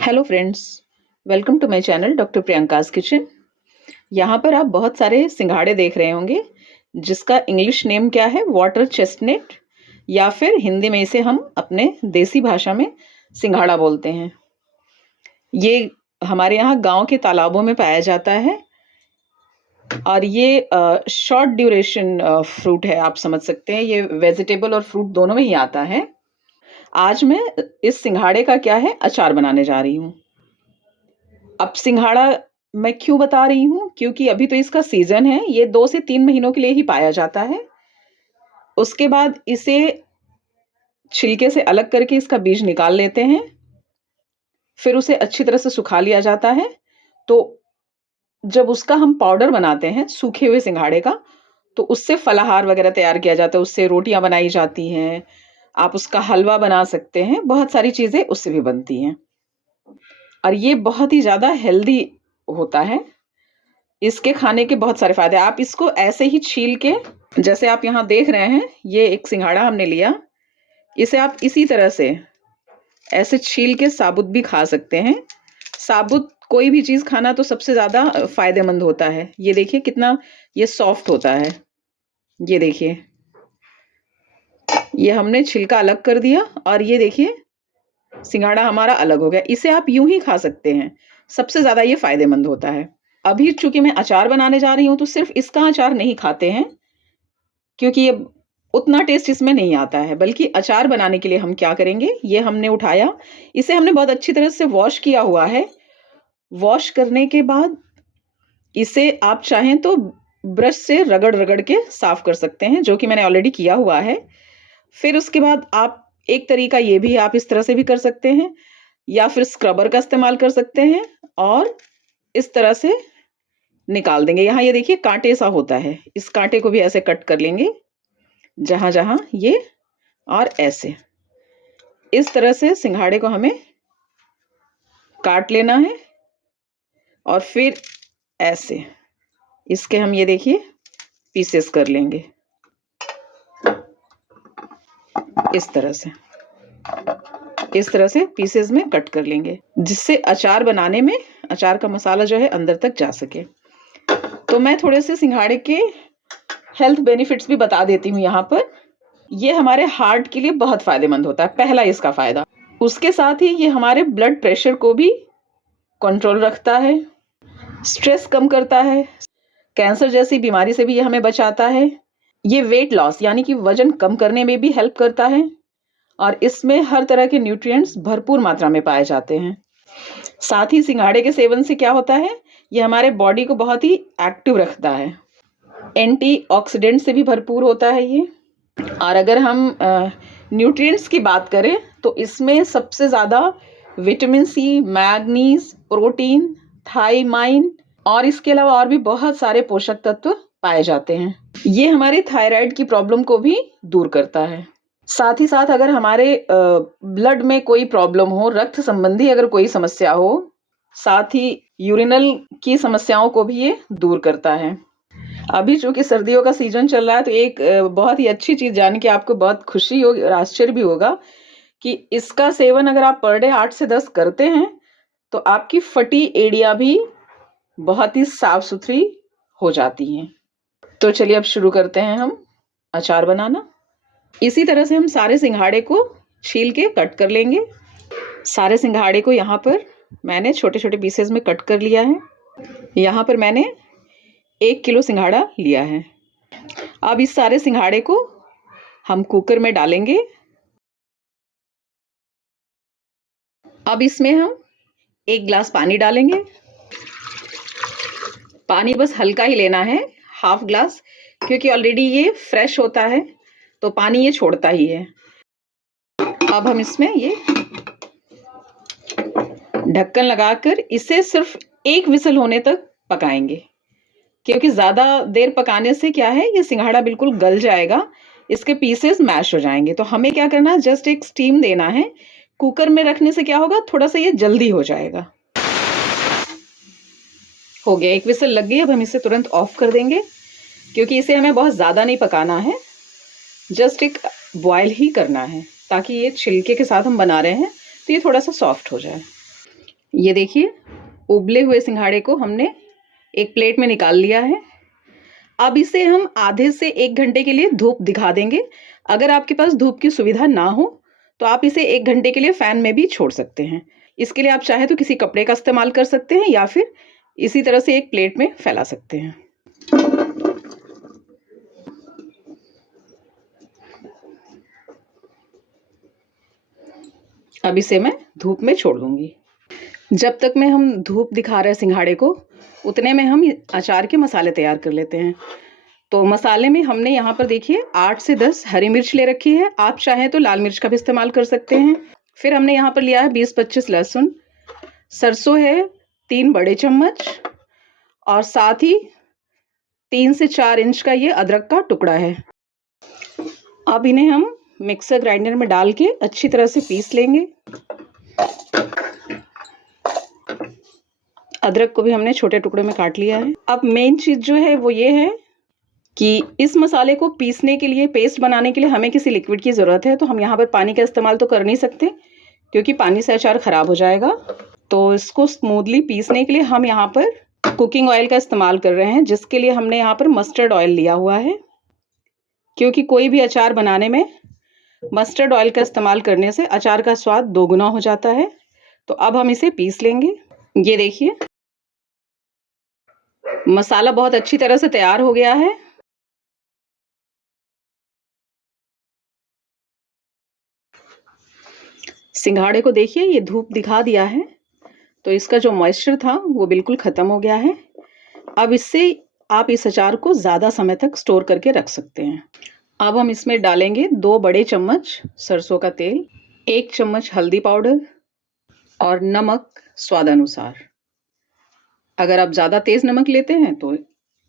Hello friends, welcome to my channel doctor Priyanka's kitchen. यहाँ पर आप बहुत सारे सिंघाड़े देख रहे होंगे, जिसका इंग्लिश नेम क्या है, वाटर चेस्टनट, या फिर हिंदी में इसे हम अपने देसी भाषा में सिंघाड़ा बोलते हैं। ये हमारे यहाँ गांव के तालाबों में पाया जाता है और ये शॉर्ट ड्यूरेशन फ्रूट है, आप समझ सकते हैं। ये वेजिटेबल और फ्रूट दोनों में ही आता है। आज मैं इस सिंघाड़े का क्या है, अचार बनाने जा रही हूँ। अब सिंघाड़ा मैं क्यों बता रही हूँ? क्योंकि अभी तो इसका सीज़न है, ये 2 से 3 महीनों के लिए ही पाया जाता है। उसके बाद इसे छिलके से अलग करके इसका बीज निकाल लेते हैं। फिर उसे अच्छी तरह से सुखा लिया जाता है। तो जब उसका हम पाउडर बनाते हैं, सूखे हुए सिंघाड़े का, तो उससे फलाहार वगैरह तैयार किया जाता है, उससे रोटियाँ बनाई जाती हैं। आप उसका हलवा बना सकते हैं, बहुत सारी चीज़ें उससे भी बनती हैं। और ये बहुत ही ज़्यादा हेल्दी होता है। इसके खाने के बहुत सारे फ़ायदे हैं। आप इसको ऐसे ही छील के, जैसे आप यहाँ देख रहे हैं, ये एक सिंघाड़ा हमने लिया। इसे आप इसी तरह से ऐसे छील के साबुत भी खा सकते हैं। साबुत कोई भी चीज़ खाना तो सबसे ज़्यादा फ़ायदेमंद होता है। ये देखिए कितना ये सॉफ्ट होता है। ये देखिए, ये हमने छिलका अलग कर दिया और ये देखिए सिंघाड़ा हमारा अलग हो गया। इसे आप यूँ ही खा सकते हैं। सबसे ज़्यादा ये फ़ायदेमंद होता है। अभी चूँकि मैं अचार बनाने जा रही हूँ, तो सिर्फ़ इसका अचार नहीं खाते हैं, क्योंकि ये उतना टेस्ट इसमें नहीं आता है। बल्कि अचार बनाने के लिए हम क्या करेंगे, ये हमने उठाया, इसे हमने बहुत अच्छी तरह से वॉश किया हुआ है। वॉश करने के बाद इसे आप चाहें तो ब्रश से रगड़-रगड़ के साफ़ कर सकते हैं, जो कि मैंने ऑलरेडी किया हुआ है। फिर उसके बाद आप एक तरीका ये भी आप इस तरह से भी कर सकते हैं, या फिर स्क्रबर का इस्तेमाल कर सकते हैं और इस तरह से निकाल देंगे। यहाँ ये देखिए काँटे सा होता है, इस काँटे को भी ऐसे कट कर लेंगे, जहाँ-जहाँ ये, और ऐसे। इस तरह से सिंघाड़े को हमें काट लेना है और फिर ऐसे इसके हम ये देखिए पीसेस कर लेंगे, इस तरह से। इस तरह से पीसेस में कट कर लेंगे, जिससे अचार बनाने में अचार का मसाला जो है अंदर तक जा सके। तो मैं थोड़े से सिंघाड़े के हेल्थ बेनिफिट्स भी बता देती हूँ यहाँ पर। ये हमारे हार्ट के लिए बहुत फ़ायदेमंद होता है, पहला इसका फ़ायदा। उसके साथ ही ये हमारे ब्लड प्रेशर को भी कंट्रोल रखता है, स्ट्रेस कम करता है, कैंसर जैसी बीमारी से भी ये हमें बचाता है। ये वेट लॉस यानी कि वज़न कम करने में भी हेल्प करता है और इसमें हर तरह के न्यूट्रिएंट्स भरपूर मात्रा में पाए जाते हैं। साथ ही सिंघाड़े के सेवन से क्या होता है, ये हमारे बॉडी को बहुत ही एक्टिव रखता है। एंटीऑक्सीडेंट से भी भरपूर होता है ये। और अगर हम न्यूट्रिएंट्स की बात करें, तो इसमें सबसे ज़्यादा vitamin C, manganese, protein, thiamine और इसके अलावा और भी बहुत सारे पोषक तत्व पाए जाते हैं। ये हमारे थायराइड की प्रॉब्लम को भी दूर करता है। साथ ही साथ अगर हमारे ब्लड में कोई प्रॉब्लम हो, रक्त संबंधी अगर कोई समस्या हो, साथ ही यूरिनल की समस्याओं को भी ये दूर करता है। अभी चूँकि सर्दियों का सीज़न चल रहा है, तो एक बहुत ही अच्छी चीज़ जान के आपको बहुत खुशी होगी और आश्चर्य भी होगा कि इसका सेवन अगर आप पर डे 8 से 10 करते हैं, तो आपकी फटी एड़ियाँ भी बहुत ही साफ-सुथरी हो जाती हैं। तो चलिए अब शुरू करते हैं हम अचार बनाना। इसी तरह से हम सारे सिंघाड़े को छील के कट कर लेंगे। सारे सिंघाड़े को यहाँ पर मैंने छोटे-छोटे पीसेस में कट कर लिया है। यहाँ पर मैंने 1 किलो सिंघाड़ा लिया है। अब इस सारे सिंघाड़े को हम कुकर में डालेंगे। अब इसमें हम 1 ग्लास पानी डालेंगे। पानी बस हल्का ही लेना है, हाफ ग्लास, क्योंकि ऑलरेडी ये फ्रेश होता है, तो पानी ये छोड़ता ही है। अब हम इसमें ये ढक्कन लगाकर इसे सिर्फ 1 विसल होने तक पकाएंगे, क्योंकि ज़्यादा देर पकाने से क्या है, ये सिंघाड़ा बिल्कुल गल जाएगा, इसके पीसेस मैश हो जाएँगे। तो हमें क्या करना है, जस्ट एक स्टीम देना है। कुकर में रखने से क्या होगा, थोड़ा-सा ये जल्दी हो जाएगा। हो गया, 1 विसल लग गई। अब हम इसे तुरंत ऑफ कर देंगे, क्योंकि इसे हमें बहुत ज़्यादा नहीं पकाना है, जस्ट एक बॉयल ही करना है, ताकि ये छिलके के साथ हम बना रहे हैं, तो ये थोड़ा-सा सॉफ्ट हो जाए। ये देखिए, उबले हुए सिंघाड़े को हमने एक प्लेट में निकाल लिया है। अब इसे हम आधे से 1 घंटे के लिए धूप दिखा देंगे। अगर आपके पास धूप की सुविधा ना हो तो आप इसे 1 घंटे के लिए फ़ैन में भी छोड़ सकते हैं। इसके लिए आप चाहे तो किसी कपड़े का इस्तेमाल कर सकते हैं या फिर इसी तरह से एक प्लेट में फैला सकते हैं। अब इसे मैं धूप में छोड़ दूंगी। जब तक में हम धूप दिखा रहे हैं सिंघाड़े को, उतने में हम अचार के मसाले तैयार कर लेते हैं। तो मसाले में हमने यहाँ पर देखिए 8 से 10 हरी मिर्च ले रखी है। आप चाहें तो लाल मिर्च का भी इस्तेमाल कर सकते हैं। फिर हमने यहाँ पर लिया है 20-25 लहसुन, सरसों है 3 बड़े चम्मच, और साथ ही 3 से 4 इंच का ये अदरक का टुकड़ा है। अब इन्हें हम मिक्सर ग्राइंडर में डाल के अच्छी तरह से पीस लेंगे। अदरक को भी हमने छोटे टुकड़े में काट लिया है। अब मेन चीज़ जो है वो ये है कि इस मसाले को पीसने के लिए, पेस्ट बनाने के लिए हमें किसी लिक्विड की ज़रूरत है। तो हम यहाँ पर पानी का इस्तेमाल तो कर नहीं सकते क्योंकि पानी से अचार ख़राब हो जाएगा। तो इसको स्मूथली पीसने के लिए हम यहाँ पर कुकिंग ऑयल का इस्तेमाल कर रहे हैं, जिसके लिए हमने यहाँ पर मस्टर्ड ऑयल लिया हुआ है। क्योंकि कोई भी अचार बनाने में मस्टर्ड ऑयल का इस्तेमाल करने से अचार का स्वाद दोगुना हो जाता है। तो अब हम इसे पीस लेंगे। ये देखिए, मसाला बहुत अच्छी तरह से तैयार हो गया है। सिंघाड़े को देखिए, ये धूप दिखा दिया है तो इसका जो मॉइस्चर था वो बिल्कुल ख़त्म हो गया है। अब इससे आप इस अचार को ज़्यादा समय तक स्टोर करके रख सकते हैं। अब हम इसमें डालेंगे 2 बड़े चम्मच सरसों का तेल, 1 चम्मच हल्दी पाउडर और नमक स्वादानुसार। अगर आप ज़्यादा तेज़ नमक लेते हैं तो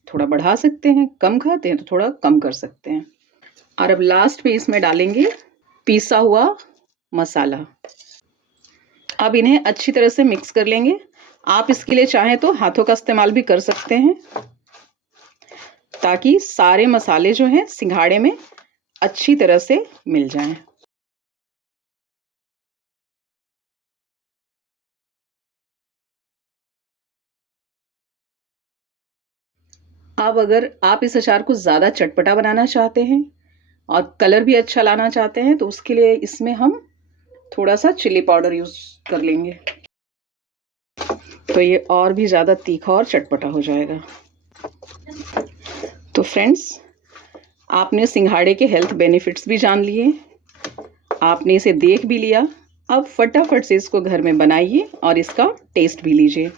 थोड़ा बढ़ा सकते हैं, कम खाते हैं तो थोड़ा कम कर सकते हैं। और अब लास्ट में इसमें डालेंगे पिसा हुआ मसाला। अब इन्हें अच्छी तरह से मिक्स कर लेंगे। आप इसके लिए चाहें तो हाथों का इस्तेमाल भी कर सकते हैं ताकि सारे मसाले जो हैं सिंघाड़े में अच्छी तरह से मिल जाएं। अब अगर आप इस अचार को ज़्यादा चटपटा बनाना चाहते हैं और कलर भी अच्छा लाना चाहते हैं तो उसके लिए इसमें हम थोड़ा सा चिली पाउडर यूज़ कर लेंगे, तो ये और भी ज़्यादा तीखा और चटपटा हो जाएगा। तो फ्रेंड्स, आपने सिंघाड़े के हेल्थ बेनिफिट्स भी जान लिए, आपने इसे देख भी लिया। अब फटाफट से इसको घर में बनाइए और इसका टेस्ट भी लीजिए।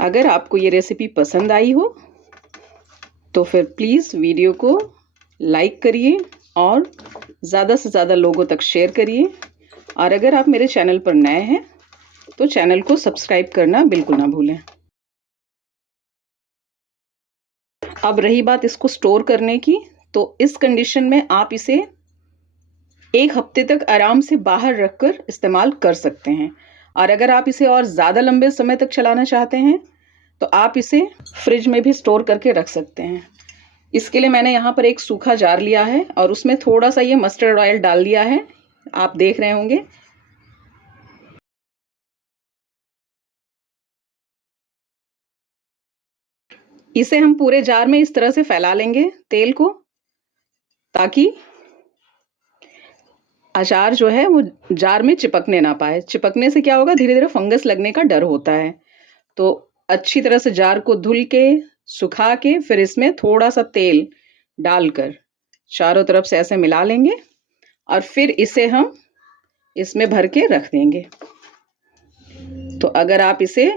अगर आपको ये रेसिपी पसंद आई हो तो फिर प्लीज़ वीडियो को लाइक करिए और ज़्यादा से ज़्यादा लोगों तक शेयर करिए। और अगर आप मेरे चैनल पर नए हैं तो चैनल को सब्सक्राइब करना बिल्कुल ना भूलें। अब रही बात इसको स्टोर करने की, तो इस कंडीशन में आप इसे 1 हफ्ते तक आराम से बाहर रखकर इस्तेमाल कर सकते हैं। और अगर आप इसे और ज़्यादा लंबे समय तक चलाना चाहते हैं तो आप इसे फ्रिज में भी स्टोर करके रख सकते हैं। इसके लिए मैंने यहाँ पर एक सूखा जार लिया है और उसमें थोड़ा सा ये मस्टर्ड ऑयल डाल दिया है, आप देख रहे होंगे। इसे हम पूरे जार में इस तरह से फैला लेंगे तेल को, ताकि अचार जो है वो जार में चिपकने ना पाए। चिपकने से क्या होगा, धीरे धीरे फंगस लगने का डर होता है। तो अच्छी तरह से जार को धुल के, सुखा के, फिर इसमें थोड़ा सा तेल डालकर चारों तरफ से ऐसे मिला लेंगे और फिर इसे हम इसमें भर के रख देंगे। तो अगर आप इसे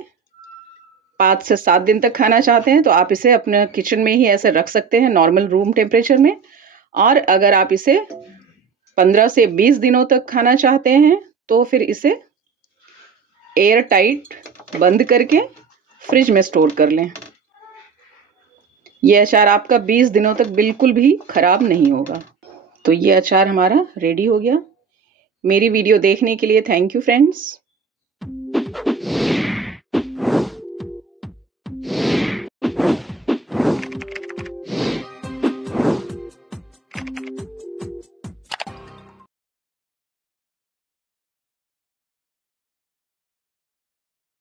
5 से 7 दिन तक खाना चाहते हैं तो आप इसे अपने किचन में ही ऐसे रख सकते हैं, नॉर्मल रूम टेम्परेचर में। और अगर आप इसे 15 से 20 दिनों तक खाना चाहते हैं तो फिर इसे एयर टाइट बंद करके फ्रिज में स्टोर कर लें। ये अचार आपका 20 दिनों तक बिल्कुल भी ख़राब नहीं होगा। तो ये अचार हमारा रेडी हो गया। मेरी वीडियो देखने के लिए थैंक यू फ्रेंड्स।